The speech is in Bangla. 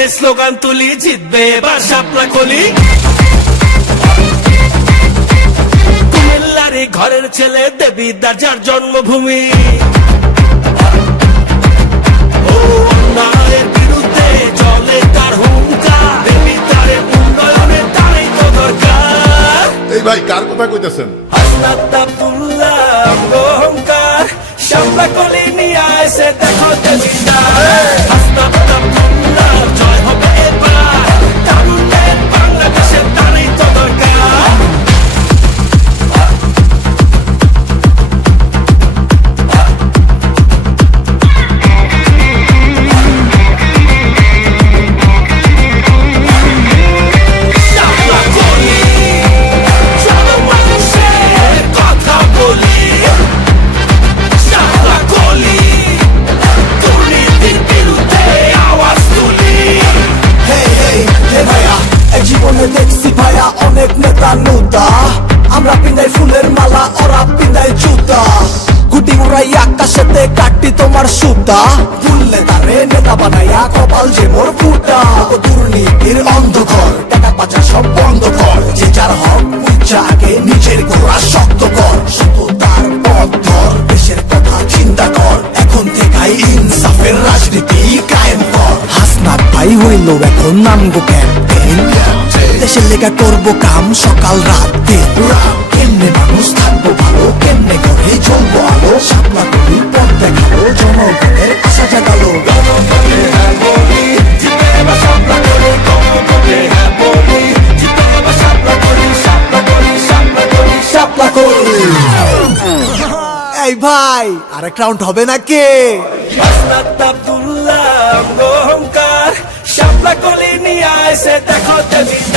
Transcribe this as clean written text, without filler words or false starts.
মিলে স্লোগান তুলি, জিতবে এবার শাপলা কলি। কুমিল্লার ঘরের ছেলে দেবিদ্বার যার জন্মভূমি, ও অন্যায়ের বিরুদ্ধে চলে তার হুঙ্কার, দেবিদ্বারে উন্নয়নের তাই তো দরকার। এই ভাই কার কথা কইতেছেন? হাসনাত আব্দুল্লাহ অহংকার, শাপলা কলি নিয়ে আসে দেখো দেবিদ্বার। হাসনাত আব্দুল্লাহ জয় হবে এবার, তারুণ্যের বাংলাদেশের তারই তো দরকার। জীবনে দেখছি ভাইয়া অনেক নেতা নুতা, আমরা পিন্দাই ফুলের মালা, ওরা পিন্দাই জুতা। গুটি উড়াই আকাশেতে কাটি তোমার সুতা, ভুললে তারে নেতা বানাইয়া কপাল যে মোর ফুটা। দুর্নীতির অন্ধকার, টাকা পাচার সব বন্ধ কর, যে যার হক বুঝা আগে নিজের গোড়া শক্ত কর। সততার পথ ধর, দেশের কথা চিন্তা কর, এখন থেকেই ইনসাফের রাজনীতি কায়েম কর। হাসনাত ভাই হইল এখন নামগো ক্যাম্পেইন, দেশের লেখা করবো কাম সকাল রাত দিন। কেমনে মানুষ থাকবো ভালো, কেমনে করে জ্বলবো আলো, শাপলা কলি পথ দেখালো, জনগণের আশা জাগালো। এই ভাই আরেক রাউন্ড হবে নাকি? হাসনাত আব্দুল্লাহ অহংকার, শাপলা কলি নিয়ে আসে দেখো দেবিদ্বার।